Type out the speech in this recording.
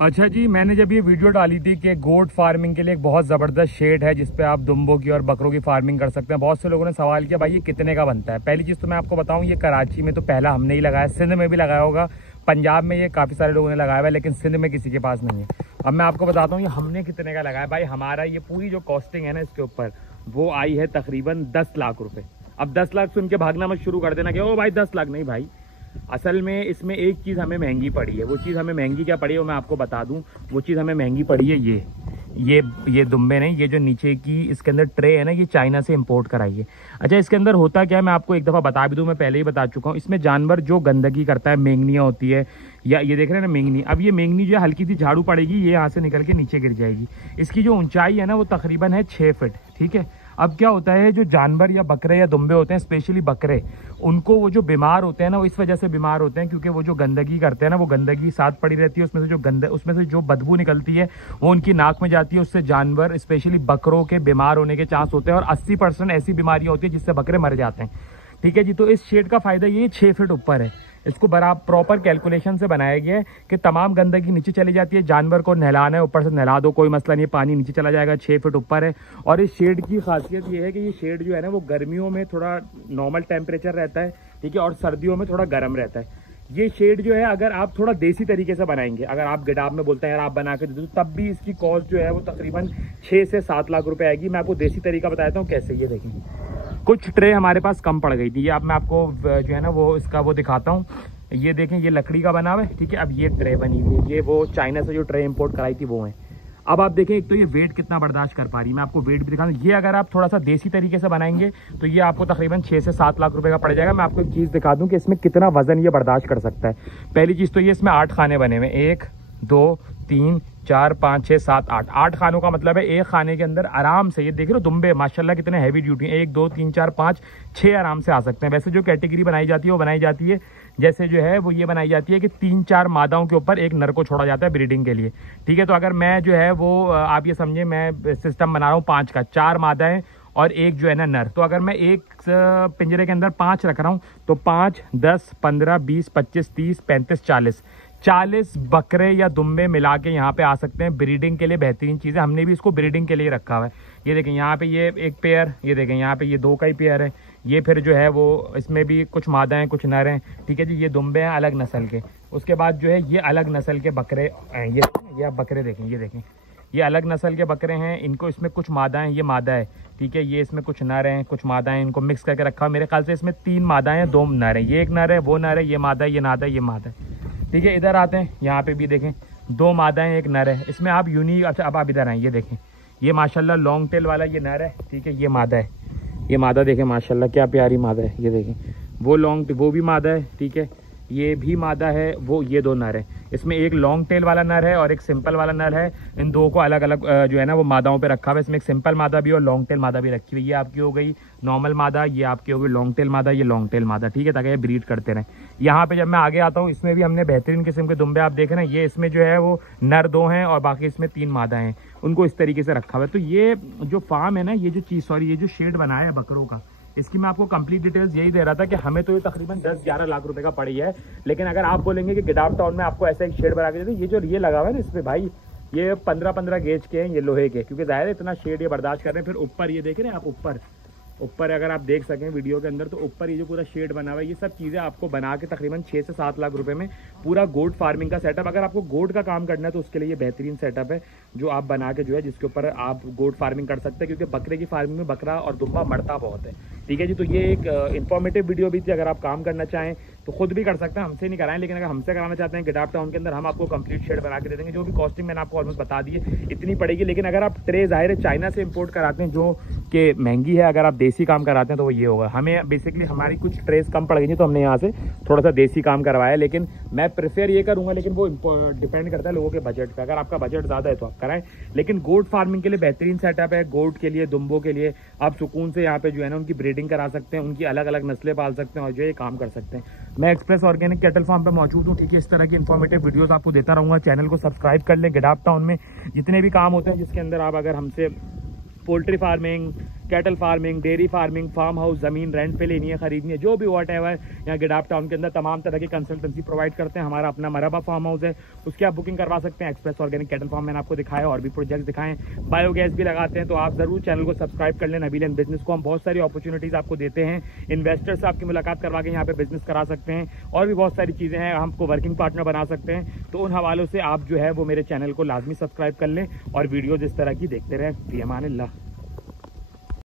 अच्छा जी, मैंने जब ये वीडियो डाली थी कि गोट फार्मिंग के लिए एक बहुत ज़बरदस्त शेड है जिसपे आप दुम्बों की और बकरों की फार्मिंग कर सकते हैं, बहुत से लोगों ने सवाल किया भाई ये कितने का बनता है। पहली चीज़ तो मैं आपको बताऊं, ये कराची में तो पहला हमने ही लगाया, सिंध में भी लगाया होगा, पंजाब में ये काफ़ी सारे लोगों ने लगाया हुआ है, लेकिन सिंध में किसी के पास नहीं है। अब मैं आपको बताता हूँ ये हमने कितने का लगाया। भाई हमारा ये पूरी जो कॉस्टिंग है ना इसके ऊपर, वो आई है तकरीबन 10 लाख रुपये। अब 10 लाख सुन के भागना मत शुरू कर देना कि ओ भाई 10 लाख, नहीं भाई, असल में इसमें एक चीज़ हमें महंगी पड़ी है। वो चीज़ हमें महंगी क्या पड़ी है वो मैं आपको बता दूं। वो चीज़ हमें महंगी पड़ी है ये दुम्बे नहीं, ये जो नीचे की इसके अंदर ट्रे है ना, ये चाइना से इंपोर्ट कराई है। अच्छा, इसके अंदर होता क्या है मैं आपको एक दफ़ा बता भी दूं, मैं पहले ही बता चुका हूँ। इसमें जानवर जो गंदगी करता है, मेंगनियाँ होती है, या ये देख रहे हैं ना मेंगनी, अब ये मेंगनी जो है हल्की सी झाड़ू पड़ेगी, ये यहाँ से निकल के नीचे गिर जाएगी। इसकी जो ऊंचाई है ना वो तकरीबन है 6 फीट, ठीक है। अब क्या होता है, जो जानवर या बकरे या दुम्बे होते हैं, स्पेशली बकरे, उनको वो जो बीमार होते हैं ना, वो इस वजह से बीमार होते हैं क्योंकि वो जो गंदगी करते हैं ना, वो गंदगी साथ पड़ी रहती है, उसमें से जो बदबू निकलती है वो उनकी नाक में जाती है। उससे जानवर स्पेशली बकरों के बीमार होने के चांस होते हैं और 80% ऐसी बीमारियां होती है जिससे बकरे मर जाते हैं, ठीक है जी। तो इस शेड का फायदा ये 6 फीट ऊपर है, इसको बराबर प्रॉपर कैलकुलेशन से बनाया गया है कि तमाम गंदगी नीचे चली जाती है। जानवर को नहलाना है, ऊपर से नहला दो, कोई मसला नहीं, पानी नीचे चला जाएगा, 6 फीट ऊपर है। और इस शेड की खासियत ये है कि ये शेड जो है ना वो गर्मियों में थोड़ा नॉर्मल टेम्परेचर रहता है, ठीक है, और सर्दियों में थोड़ा गर्म रहता है। ये शेड जो है अगर आप थोड़ा देसी तरीके से बनाएंगे, अगर आप गिडाब में बोलते हैं यार आप बना के दे दो, तब भी इसकी कॉस्ट जो है वो तकरीबन 6 से 7 लाख रुपए आएगी। मैं आपको देसी तरीका बताता हूँ कैसे। ये देखें, कुछ ट्रे हमारे पास कम पड़ गई थी, ये अब मैं आपको जो है ना वो इसका वो दिखाता हूँ। ये देखें, ये लकड़ी का बना हुआ है, ठीक है। अब ये ट्रे बनी हुई है, ये वो चाइना से जो ट्रे इंपोर्ट कराई थी वो है। अब आप देखें, एक तो ये वेट कितना बर्दाश्त कर पा रही है, मैं आपको वेट भी दिखा दूं। ये अगर आप थोड़ा सा देसी तरीके से बनाएंगे तो ये आपको तकरीबन 6 से 7 लाख रुपए का पड़ जाएगा। मैं आपको एक चीज़ दिखा दूं कि इसमें कितना वजन ये बर्दाश्त कर सकता है। पहली चीज़ तो ये इसमें 8 खाने बने हुए, 1 2 3 4 5 6 7 8, 8 खानों का मतलब है एक खाने के अंदर आराम से, ये देख रहे हो दुम्बे माशाल्लाह कितने हैवी ड्यूटी, 1 2 3 4 5 6 आराम से आ सकते हैं। वैसे जो कैटेगरी बनाई जाती है वो बनाई जाती है जैसे जो है वो ये बनाई जाती है कि 3-4 मादाओं के ऊपर एक नर को छोड़ा जाता है ब्रीडिंग के लिए, ठीक है। तो अगर मैं जो है वो आप ये समझे मैं सिस्टम बना रहा हूँ 5 का, 4 मादाएं और एक जो है ना नर, तो अगर मैं एक पिंजरे के अंदर 5 रख रहा हूँ तो 5 10 15 20 25 30 35 40 बकरे या दुम्बे मिला के यहाँ पे आ सकते हैं ब्रीडिंग के लिए। बेहतरीन चीज़ है, हमने भी इसको ब्रीडिंग के लिए रखा हुआ है। ये देखें यहाँ पे ये एक पेयर, ये देखें यहाँ पे ये 2 का ही पेयर है। ये फिर जो है वो इसमें भी कुछ मादा हैं कुछ नर हैं, ठीक है जी। ये दुम्बे हैं अलग नस्ल के। उसके बाद जो है ये अलग नस्ल के बकरे हैं, ये आप बकरे देखें, ये देखें ये अलग नस्ल के बकरे हैं। इनको इसमें कुछ मादा हैं, ये मादा है, ठीक है। ये इसमें कुछ नर हैं कुछ मादा हैं, इनको मिक्स करके रखा। मेरे ख्याल से इसमें 3 मादा हैं 2 नर हैं, ये एक नर है वो नर है, ये मादा है ये नादा है ये मादा है, ठीक है। इधर आते हैं, यहाँ पे भी देखें 2 मादा हैं एक नर है। इसमें आप यूनिक, अच्छा अब आप इधर आए, ये देखें ये माशाल्लाह लॉन्ग टेल वाला ये नर है, ठीक है। ये मादा है, ये मादा देखें माशाल्लाह क्या प्यारी मादा है, ये देखें वो लॉन्ग वो भी मादा है, ठीक है। ये भी मादा है, वो ये 2 नर है। इसमें एक लॉन्ग टेल वाला नर है और एक सिंपल वाला नर है। इन 2 को अलग अलग जो है ना वो मादाओं पे रखा हुआ है। इसमें एक सिंपल मादा भी और लॉन्ग टेल मादा भी रखी हुई है। ये आपकी हो गई नॉर्मल मादा, ये आपकी हो गई लॉन्ग टेल मादा, ये लॉन्ग टेल मादा, ठीक है, ताकि ये ब्रीड करते रहें। यहाँ पे जब मैं आगे आता हूँ इसमें भी हमने बेहतरीन किस्म के दुम्बे आप देख रहे हैं। ये इसमें जो है वो नर 2 हैं और बाकी इसमें 3 मादा हैं, उनको इस तरीके से रखा हुआ है। तो ये जो फार्म है ना, ये जो चीज़ ये जो शेड बनाया है बकरों का, इसकी मैं आपको कंप्लीट डिटेल्स यही दे रहा था कि हमें तो ये तकरीबन 10-11 लाख रुपए का पड़ी है। लेकिन अगर आप बोलेंगे कि गिडाब टाउन में आपको ऐसा एक शेड बना के दे, ये जो ये लगा हुआ है ना इस पे भाई, ये 15-15 गेज के हैं, ये लोहे के, क्योंकि जाहिर है इतना शेड ये बर्दाश्त कर रहे हैं। फिर ऊपर ये देख रहे हैं आप, ऊपर अगर आप देख सकें वीडियो के अंदर, तो ऊपर ये जो पूरा शेड बना हुआ है, ये सब चीज़ें आपको बना के तकरीबन 6 से 7 लाख रुपए में पूरा गोट फार्मिंग का सेटअप। अगर आपको गोट का काम करना है तो उसके लिए ये बेहतरीन सेटअप है जो आप बना के जो है जिसके ऊपर आप गोट फार्मिंग कर सकते हैं, क्योंकि बकरे की फार्मिंग में बकरा और दुम्बा मरता बहुत है, ठीक है जी। तो ये एक इन्फॉर्मेटिव वीडियो भी थी। अगर आप काम करना चाहें तो खुद भी कर सकते हैं, हमसे नहीं कराएं, लेकिन अगर हमसे कराना चाहते हैं गिडाब टाउन के अंदर, हम आपको कंप्लीट शेड बना के दे देंगे। जो भी कॉस्टिंग मैंने आपको ऑलमोस्ट बता दी है इतनी पड़ेगी। लेकिन अगर आप ट्रे जाहिर है चाइना से इंपोर्ट कराते हैं जो कि महंगी है, अगर आप देसी काम कराते हैं तो वो ये होगा। हमें बेसिकली हमारी कुछ ट्रेस कम पड़ गई थी तो हमने यहाँ से थोड़ा सा देसी काम करवाया, लेकिन मैं प्रेफर ये करूँगा, लेकिन वो डिपेंड करता है लोगों के बजट पे। अगर आपका बजट ज़्यादा है तो आप कराएं, लेकिन गोट फार्मिंग के लिए बेहतरीन सेटअप है। गोट के लिए दुम्बों के लिए आप सुकून से यहाँ पे जो है ना उनकी ब्रीडिंग करा सकते हैं, उनकी अलग अलग नस्लें पाल सकते हैं और जो ये काम कर सकते हैं। मैं एक्सप्रेस ऑर्गेनिक कैटल फार्म पे मौजूद हूँ, ठीक है। इस तरह की इन्फॉर्मेटिव वीडियोस आपको देता रहूँगा। चैनल को सब्सक्राइब कर लें। गिडाब टाउन में जितने भी काम होते हैं जिसके अंदर आप अगर हमसे poultry farming, cattle farming, dairy farming, farm house, ज़मीन रेंट पे लेनी है, खरीदनी है, जो भी वॉट एवर, यहाँ गिडाप टाउन के अंदर तमाम तरह की कंसल्टेंसी प्रोवाइड करते हैं। हमारा अपना मरहबा फार्म हाउस है, उसकी आप बुकिंग करवा सकते हैं। एक्सप्रेस ऑर्गेनिक कैटल फार्म मैंने आपको दिखाया, और भी प्रोजेक्ट्स दिखाएं, बायोगैस भी लगाते हैं। तो आप जरूर चैनल को सब्सक्राइब कर लें। नबील एंड बिजनेस को हम बहुत सारी अपॉर्चुनिटीज़ आपको देते हैं। इन्वेस्टर से आपकी मुलाकात करवा के यहाँ पे बिजनेस करा सकते हैं, और भी बहुत सारी चीज़ें हैं, हमको वर्किंग पार्टनर बना सकते हैं। तो उन हवालों से आप जो है वो मेरे चैनल को लाजमी सब्सक्राइब कर लें और वीडियोज़ इस तरह की देखते रहें। फी अमान अल्लाह।